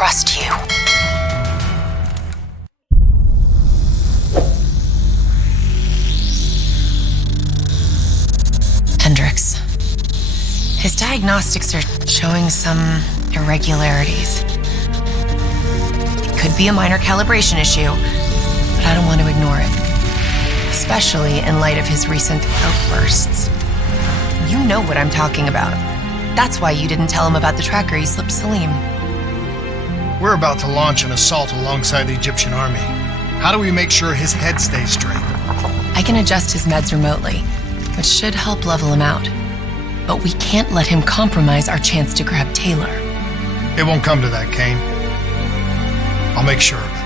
trust you. Hendrix. His diagnostics are showing some irregularities. It could be a minor calibration issue, but I don't want to ignore it. Especially in light of his recent outbursts. You know what I'm talking about. That's why you didn't tell him about the tracker you slipped Salim. We're about to launch an assault alongside the Egyptian army. How do we make sure his head stays straight? I can adjust his meds remotely, which should help level him out. But we can't let him compromise our chance to grab Taylor. It won't come to that, Kane. I'll make sure of it.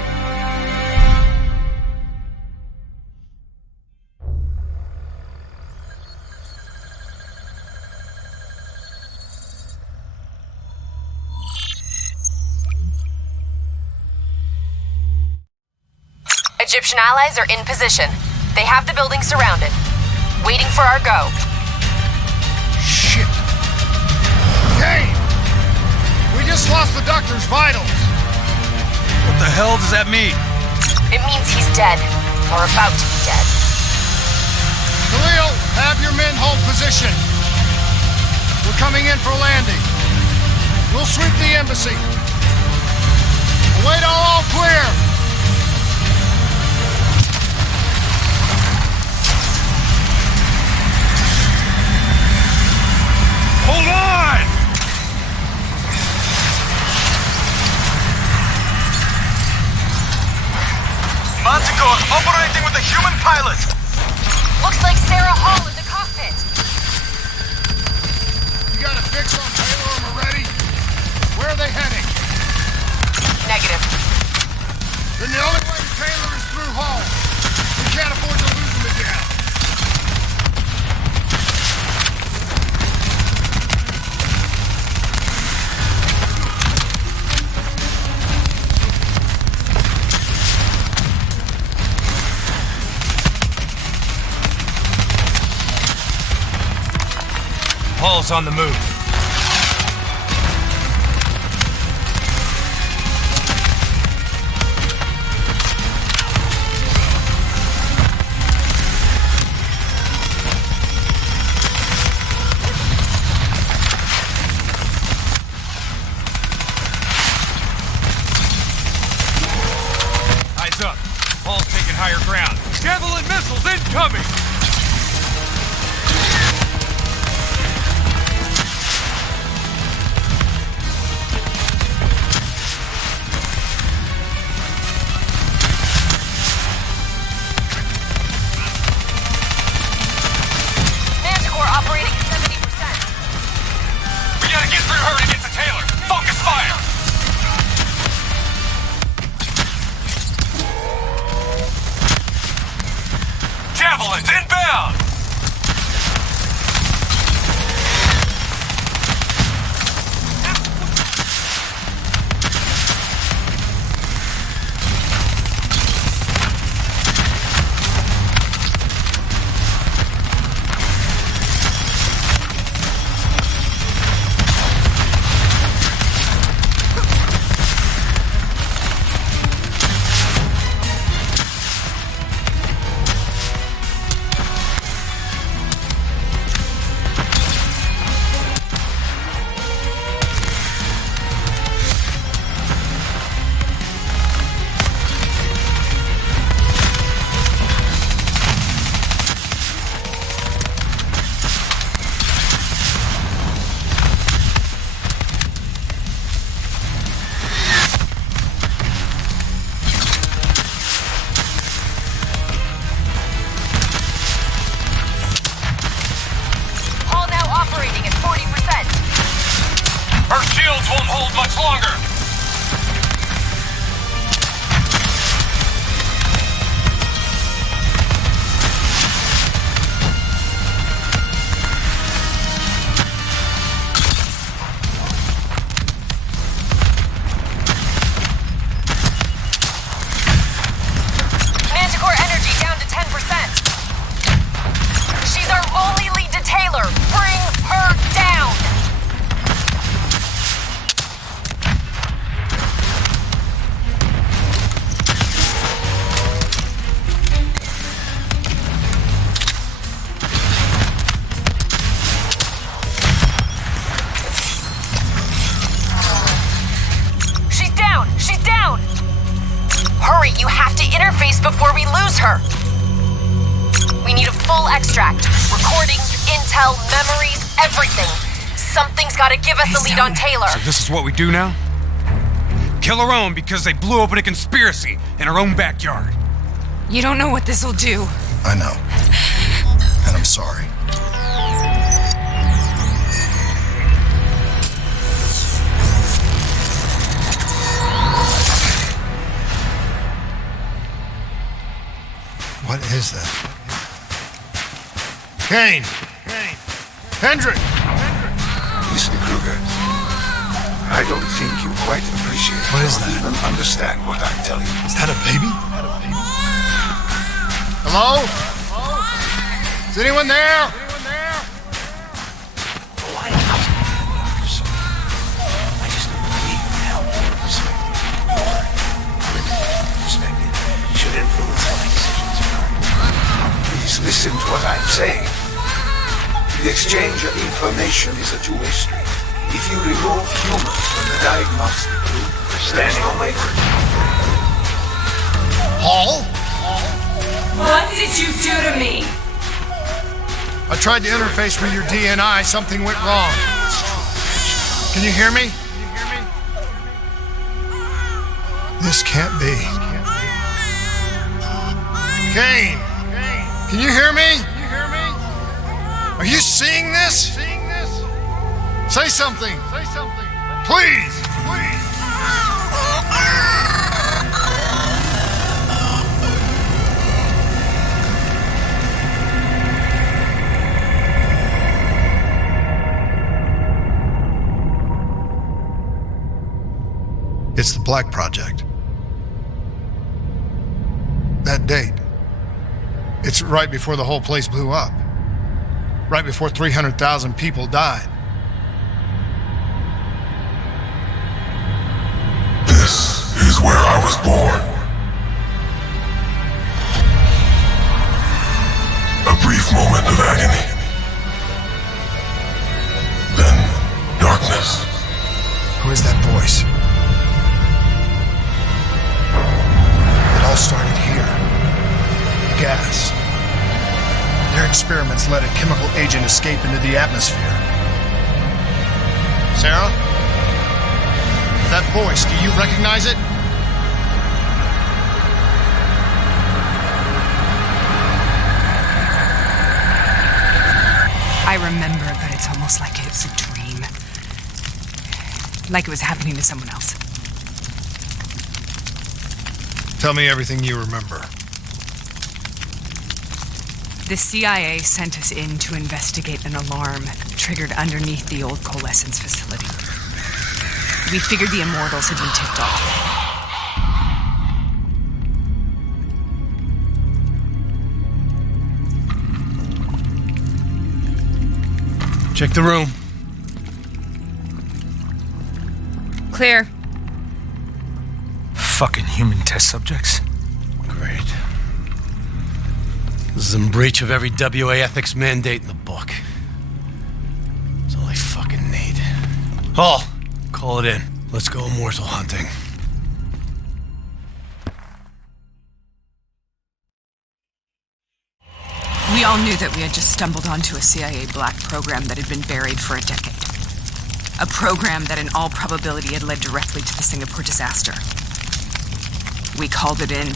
Egyptian allies are in position. They have the building surrounded. Waiting for our go. Shit! Kane! We just lost the doctor's vitals! What the hell does that mean? It means he's dead. Or about to be dead. Khalil, have your men hold position. We're coming in for landing. We'll sweep the embassy. Await all clear! Hold on! Manticore operating with a human pilot! Looks like Sarah Hall in the cockpit. You got a fix on Taylor and Moretti? Where are they heading? Negative. Then the only way to Taylor is through Hall. We can't afford to lose them again. Hall's on the move. Eyes up. Hall's taking higher ground. Javelin missiles incoming! Operating at 70%. We gotta get through her to get to Taylor. Focus fire! Javelins inbound! full extract. Recordings, intel, memories, everything. Something's gotta give us a lead on Taylor. So this is what we do now? Kill our own because they blew open a conspiracy in our own backyard. You don't know what this'll do. I know. And I'm sorry. What is that? Kane! Hendrik! Listen, Kruger. I don't think you quite appreciate What is or that? even understand what I'm telling you. Is that a baby? Hello? Is anyone there? I just don't believe in help. Respected should influence my decisions. Please listen to what I'm saying. The exchange of information is a two-way street. If you remove humans from the diagnostic group, standing only for Paul? What did you do to me? I tried to interface with your DNI. Something went wrong. Can you hear me? This can't be. Kane! Can you hear me? Are you seeing this? Say something. Please. It's the Black Project. That date. It's right before the whole place blew up. Right before 300,000 people died. This is where I was born. A brief moment of agony. Then darkness. Who is that voice? It all started here. Gas. Their experiments let a chemical agent escape into the atmosphere. Sarah? That voice, do you recognize it? I remember, but it's almost like it was a dream. Like it was happening to someone else. Tell me everything you remember. The CIA sent us in to investigate an alarm triggered underneath the old coalescence facility. We figured the Immortals had been tipped off. Check the room. Clear. Fucking human test subjects. Great. This is in breach of every WA ethics mandate in the book. That's all I fucking need. Hall, call it in. Let's go immortal hunting. We all knew that we had just stumbled onto a CIA black program that had been buried for a decade. A program that in all probability had led directly to the Singapore disaster. We called it in,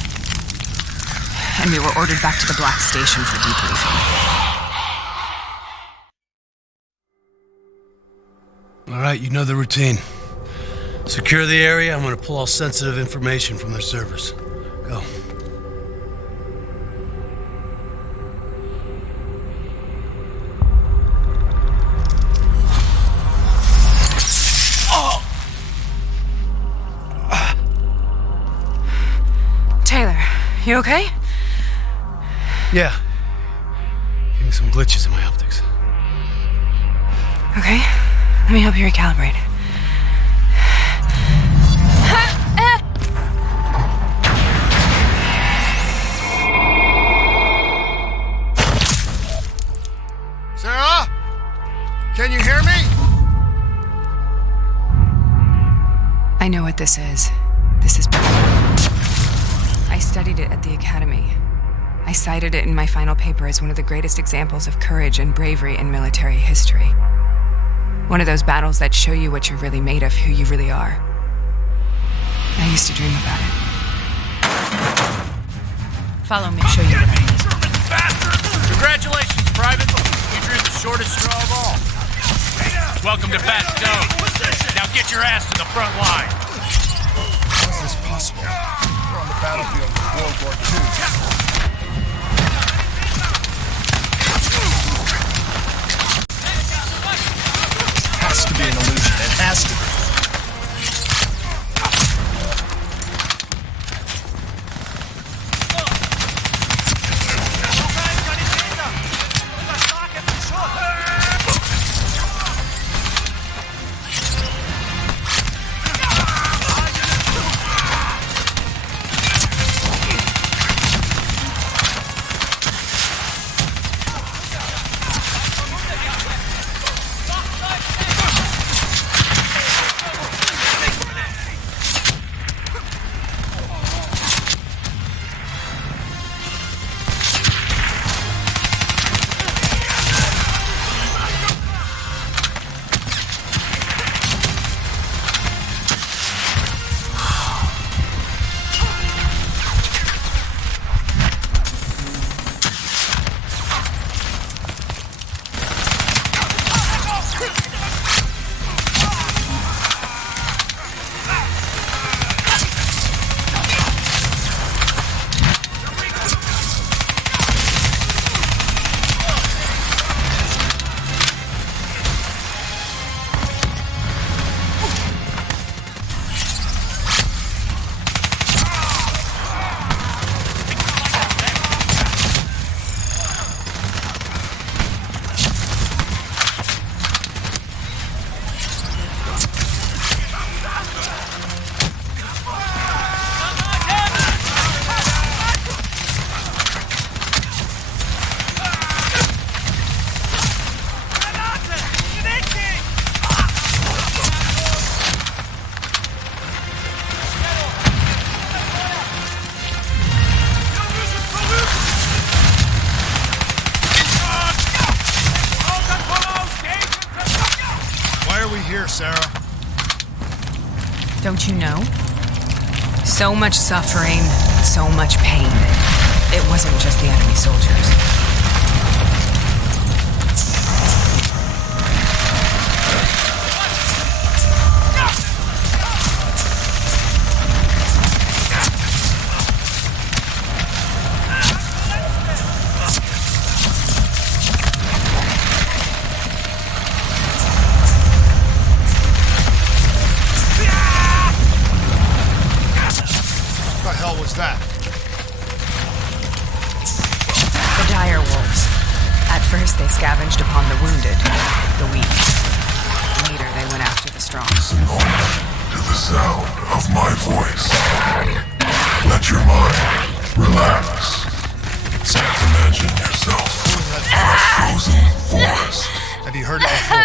and we were ordered back to the Black Station for debriefing. All right, you know the routine. Secure the area. I'm gonna pull all sensitive information from their servers. Go. Taylor, you okay? Yeah. Getting some glitches in my optics. Okay, let me help you recalibrate. Sarah? Can you hear me? I know what this is. This is... I studied it at the academy. I cited it in my final paper as one of the greatest examples of courage and bravery in military history. One of those battles that show you what you're really made of, who you really are. I used to dream about it. Follow me, show you what I mean. Congratulations, Private. You drew the shortest straw of all. Welcome to Bastogne. Now get your ass to the front line. How is this possible? We're on the battlefield of World War II. Has to be an illusion. It has to be. Sarah. Don't you know? So much suffering, so much pain. It wasn't just the enemy soldiers. That? The dire wolves. At first they scavenged upon the wounded, the weak. Later they went after the strong. Listen to the sound of my voice. Let your mind relax. Imagine yourself in a frozen forest. Have you heard it before?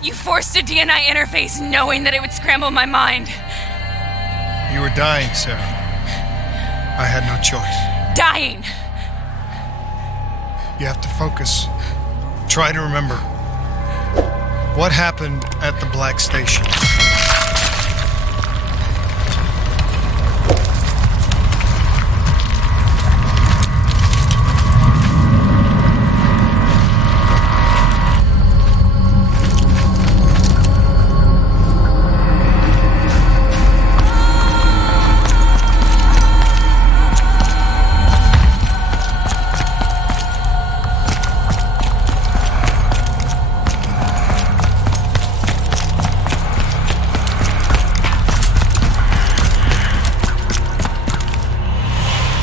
You forced a DNI interface knowing that it would scramble my mind. You were dying, Sarah. I had no choice. Dying! You have to focus. Try to remember. What happened at the Black Station?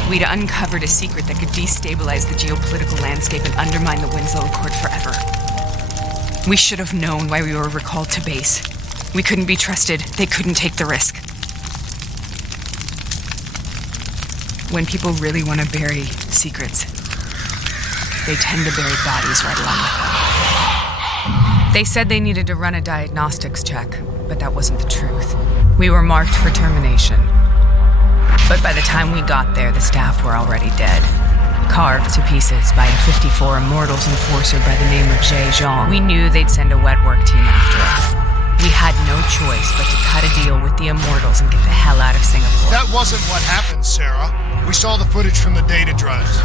We'd uncovered a secret that could destabilize the geopolitical landscape and undermine the Winslow Accord forever. We should have known why we were recalled to base. We couldn't be trusted. They couldn't take the risk. When people really want to bury secrets, they tend to bury bodies right along with them. They said they needed to run a diagnostics check, but that wasn't the truth. We were marked for termination. But by the time we got there, the staff were already dead. Carved to pieces by a 54 Immortals enforcer by the name of Jay Zhang. We knew they'd send a wet work team after us. We had no choice but to cut a deal with the Immortals and get the hell out of Singapore. That wasn't what happened, Sarah. We saw the footage from the data drives.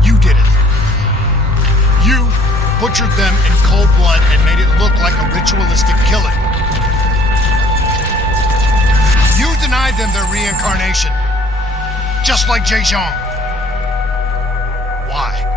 You did it. You butchered them in cold blood and made it look like a ritualistic killing. You denied them their reincarnation, just like Jay Zhang. Why?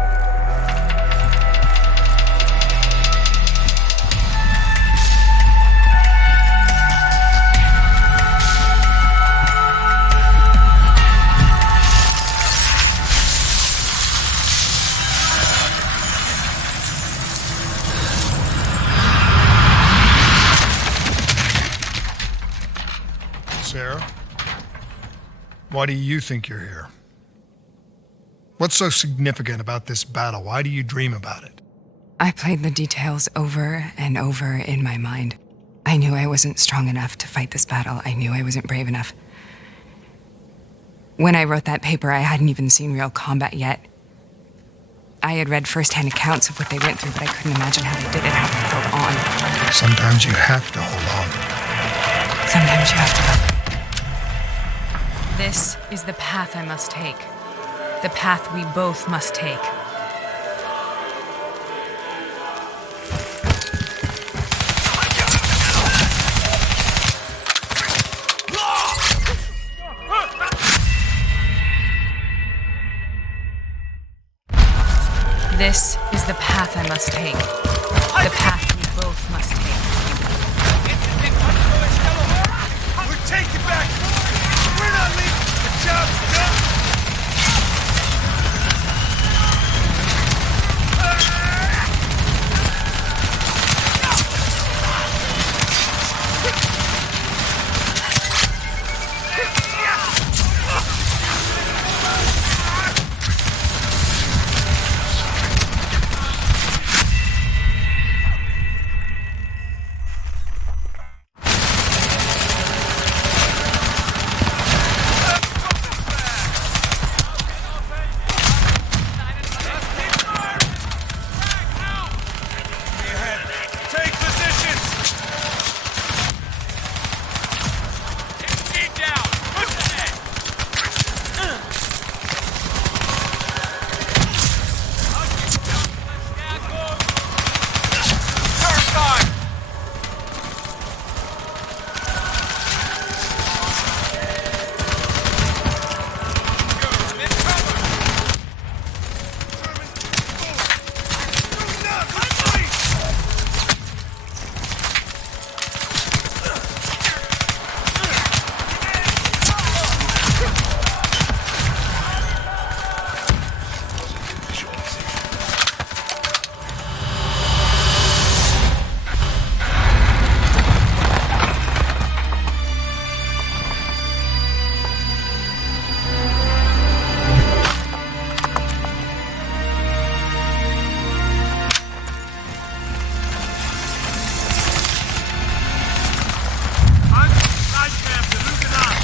Sarah, why do you think you're here? What's so significant about this battle? Why do you dream about it? I played the details over and over in my mind. I knew I wasn't strong enough to fight this battle. I knew I wasn't brave enough. When I wrote that paper, I hadn't even seen real combat yet. I had read first-hand accounts of what they went through, but I couldn't imagine how they did it, how they held on. Sometimes you have to hold on. Sometimes you have to. This is the path I must take. The path we both must take. This is the path I must take. The path we both must take. We're taking back! We're not leaving! The job's done!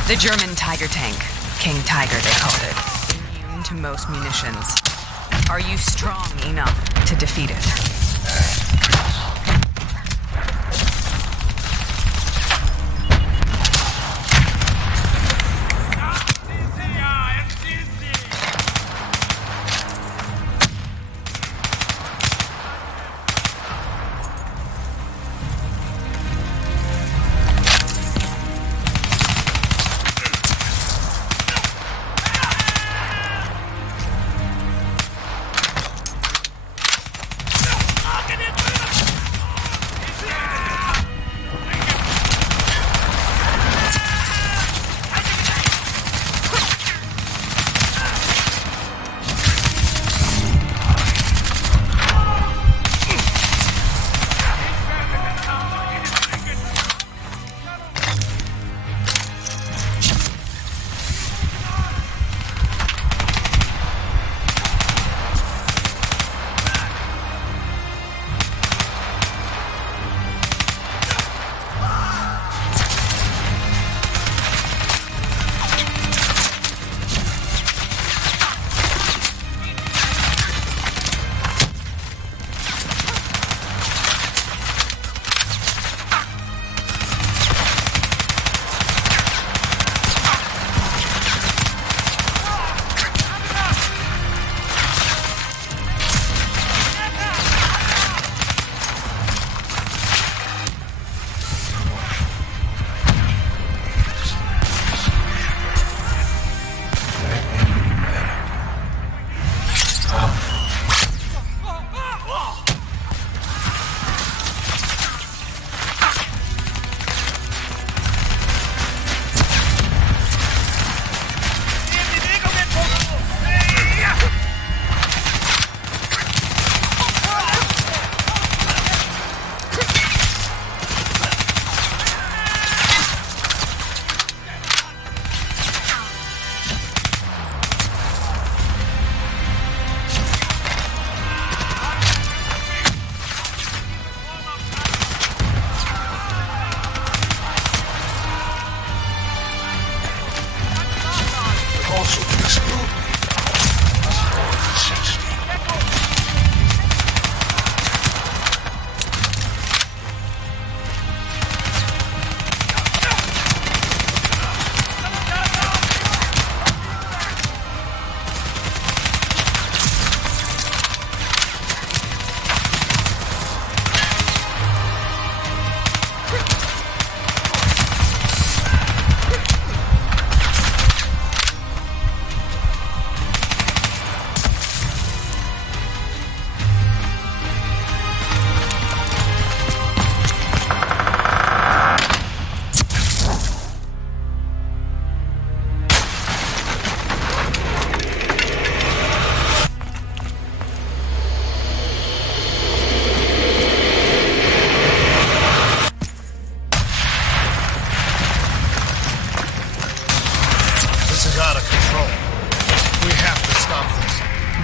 The German Tiger tank. King Tiger, they called it. Immune to most munitions. Are you strong enough to defeat it?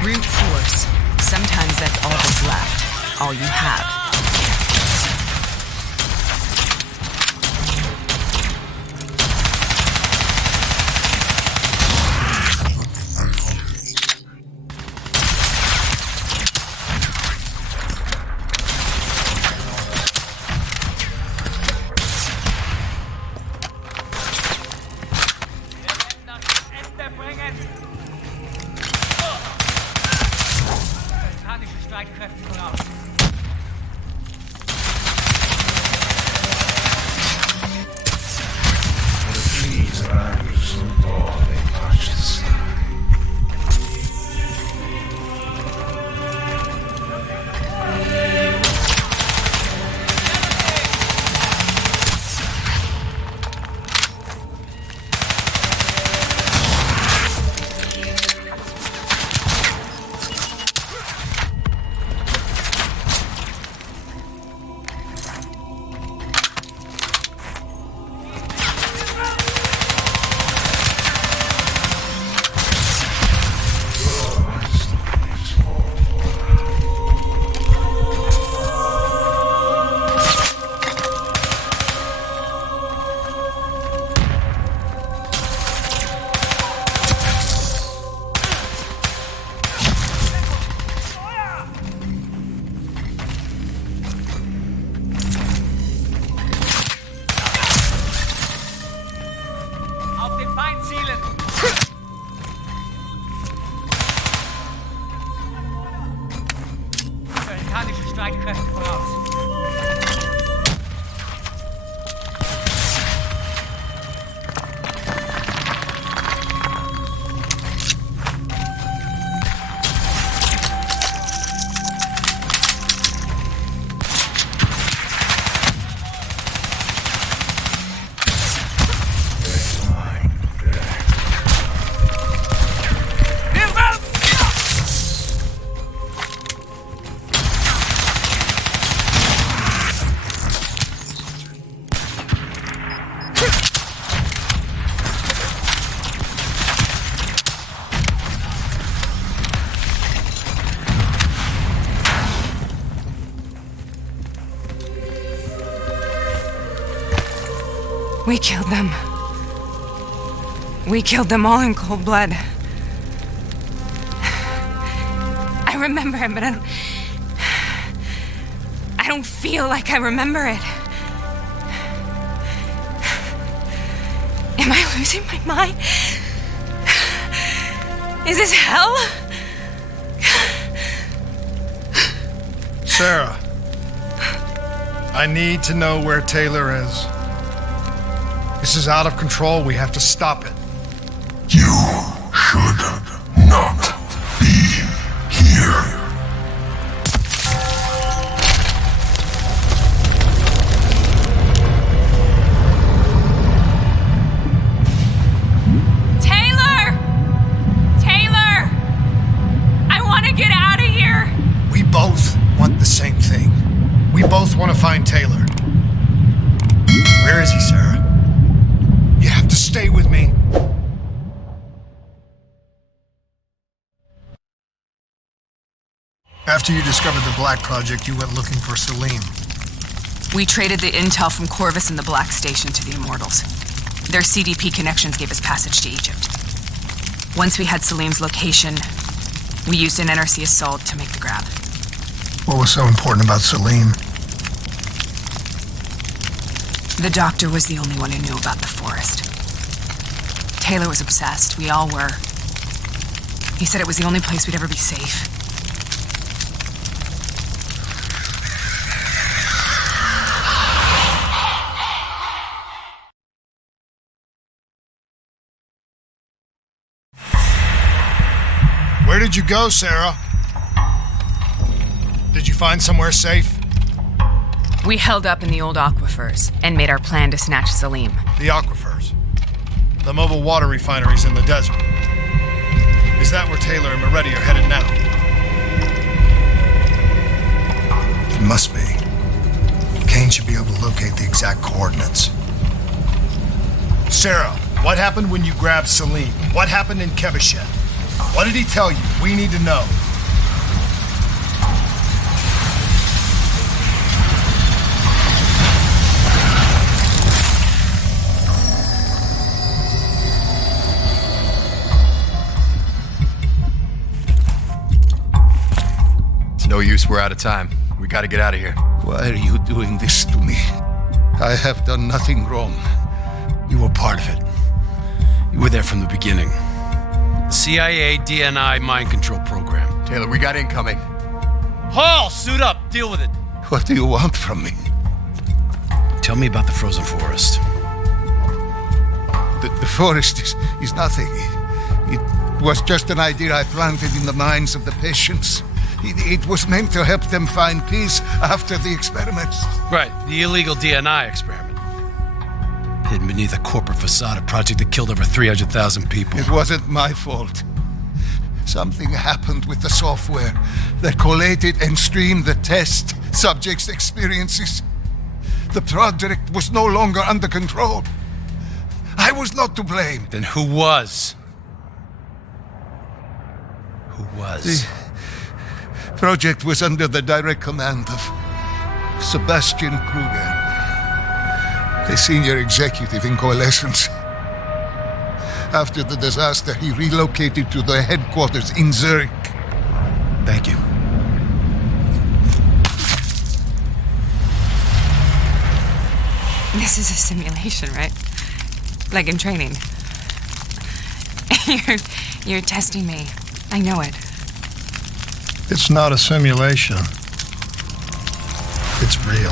Brute force. Sometimes that's all that's left. All you have. These eyes so tall they touch the sky. Streitkräfte voraus. We killed them. We killed them all in cold blood. I remember it, but I don't feel like I remember it. Am I losing my mind? Is this hell? Sarah, I need to know where Taylor is. This is out of control. We have to stop it. You should not be here. Taylor! Taylor! I want to get out of here! We both want the same thing. We both want to find Taylor. Where is he, Sarah? You have to stay with me. After you discovered the Black Project, you went looking for Salim. We traded the intel from Corvus and the Black Station to the Immortals. Their CDP connections gave us passage to Egypt. Once we had Salim's location, we used an NRC assault to make the grab. What was so important about Salim? The doctor was the only one who knew about the forest. Taylor was obsessed. We all were. He said it was the only place we'd ever be safe. Where did you go, Sarah? Did you find somewhere safe? We held up in the old aquifers and made our plan to snatch Salim. The aquifers. The mobile water refineries in the desert. Is that where Taylor and Moretti are headed now? It must be. Kane should be able to locate the exact coordinates. Sarah, what happened when you grabbed Salim? What happened in Kebashet? What did he tell you? We need to know. No use, we're out of time. We gotta get out of here. Why are you doing this to me? I have done nothing wrong. You were part of it. You were there from the beginning. The CIA DNI mind control program. Taylor, we got incoming. Hall, suit up. Deal with it. What do you want from me? Tell me about the frozen forest. The forest is nothing. It was just an idea I planted in the minds of the patients. It was meant to help them find peace after the experiments. Right, the illegal DNI experiment. Hidden beneath a corporate facade, a project that killed over 300,000 people. It wasn't my fault. Something happened with the software that collated and streamed the test subjects' experiences. The project was no longer under control. I was not to blame. Then who was? Who was? The project was under the direct command of Sebastian Kruger, a senior executive in Coalescence. After the disaster, he relocated to the headquarters in Zurich. Thank you. This is a simulation, right? Like in training. You're testing me. I know it. It's not a simulation. It's real.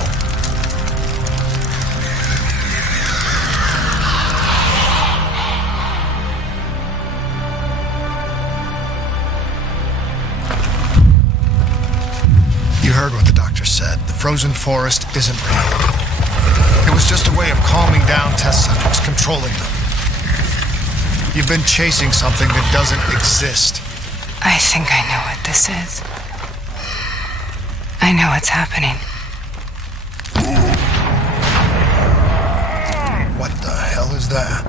You heard what the doctor said. The frozen forest isn't real. It was just a way of calming down test subjects, controlling them. You've been chasing something that doesn't exist. I think I know what this is. I know what's happening. What the hell is that?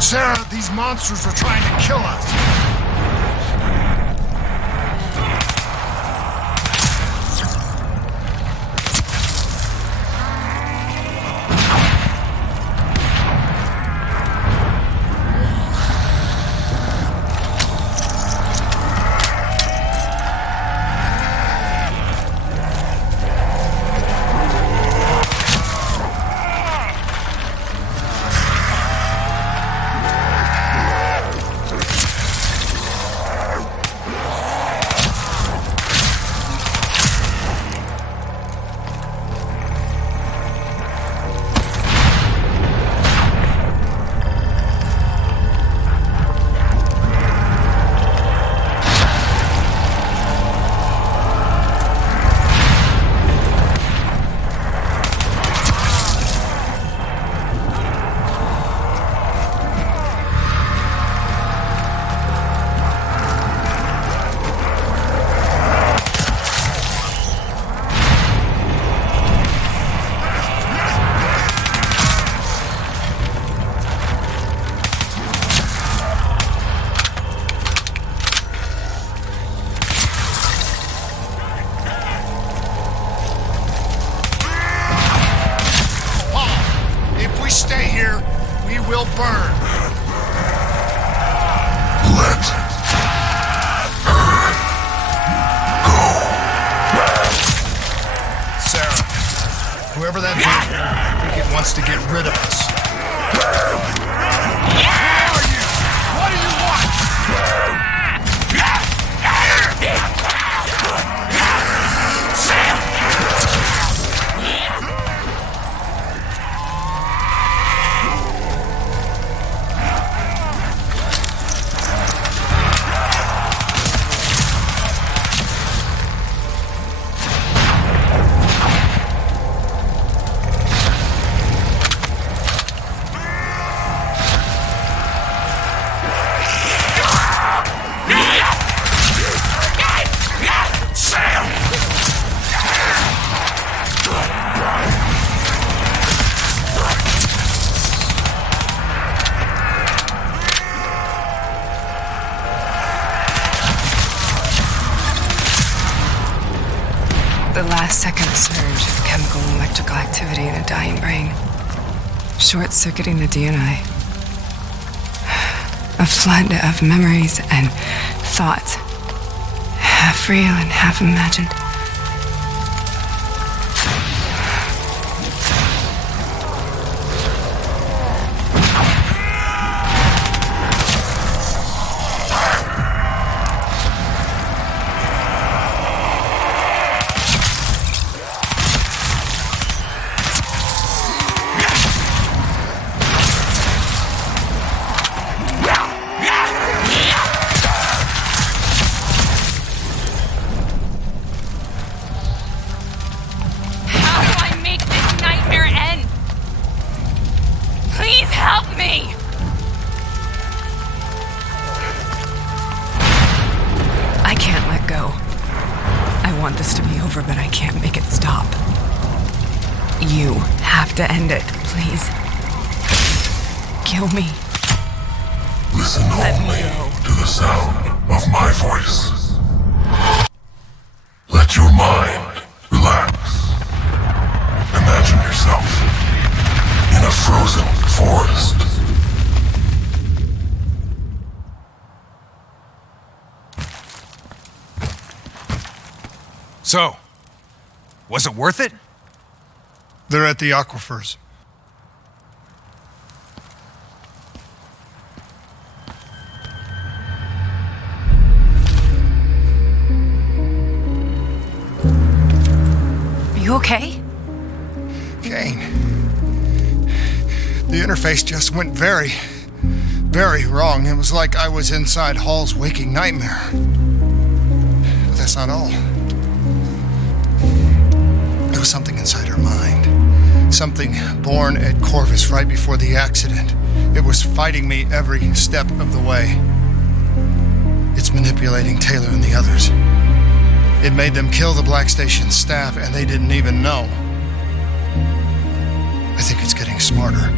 Sarah, these monsters are trying to kill us. Stay here, we will burn. Let her go. Sarah, whoever that is, I think it wants to get rid of us. Who are you? What do you want? last-second surge of chemical and electrical activity in a dying brain, short-circuiting the DNA. A flood of memories and thoughts, half real and half imagined. But I can't make it stop. You have to end it, please. Kill me. Listen only to the sound of my voice. Let your mind relax. Imagine yourself in a frozen forest. So, was it worth it? They're at the aquifers. Are you okay? Kane. The interface just went very, very wrong. It was like I was inside Hall's waking nightmare. But that's not all. There was something inside her mind. Something born at Corvus right before the accident. It was fighting me every step of the way. It's manipulating Taylor and the others. It made them kill the Black Station staff, and they didn't even know. I think it's getting smarter.